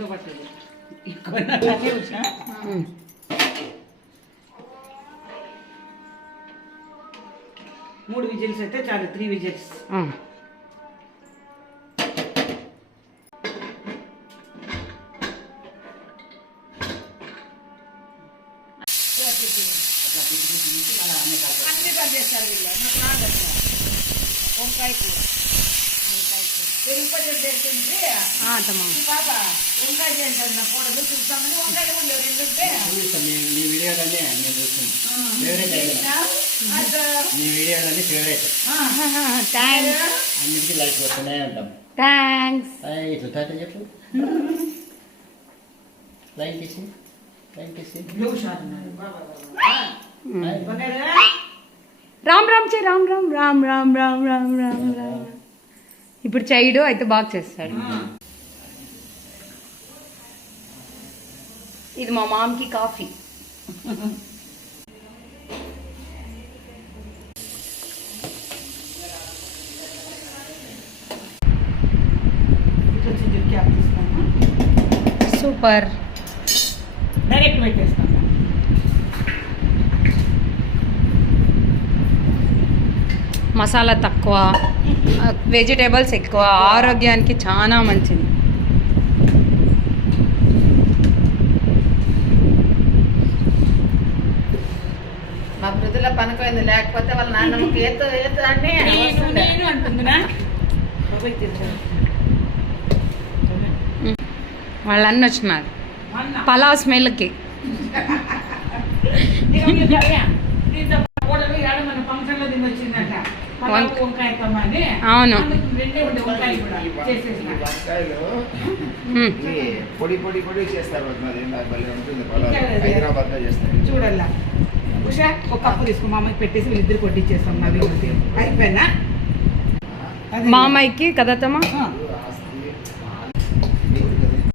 ఉడకబట్టదు. 3 whistles అయితే చాలు. 3 whistles. అన్ని కట్ చేస్తారు వీళ్ళు. నాకు రాదు వంకాయ కూర. పెరుగుపచ్చడి తెచ్చింది పాప. వంకాయ చేయండి నా కూడలు చూస్తామని వంకాయలు కూడా లేవు. 2 ఉంటే మీ వీడియోలన్నీ నేను చూస్తున్నాను. మీ వీడియోలన్నీ ఫేవరెట్. అన్నిటికీ లైక్ వస్తూనే ఉంటాం. థ్యాంక్స్. ఇట్లా తాత చెప్పు. లైక్ చేసి రామ్ రామ్ చే రామ్ రామ్ రామ్ రామ్ రామ్ రామ్ రామ్ రామ్. ఇప్పుడు చైడు అయితే బాగా చేస్తాడు. ఇది మా మామకి కాఫీ. సూపర్. డైరెక్ట్ పెట్టేస్తాను. మసాలా తక్కువ, వెజిటేబుల్స్ ఎక్కువ, ఆరోగ్యానికి చాలా మంచిది. మా వృద్ధుల పనిపోయింది. లేకపోతే వాళ్ళ నాన్నమ్మకి ఏతో అంటే అంటుందినా వాళ్ళ అన్న వచ్చినారు పలావ్ స్మెల్కి. అవును. పొడి పొడి పొడి చేస్తారు. హైదరాబాద్ లో చేస్తారు. చూడాల ఉషా ఒక కప్పు తీసుకో. మా అమ్మకి పెట్టేసి వీళ్ళిద్దరు కొట్టించేస్తాం. అయిపోయినా మామయ్యకి కదా తమ్మా.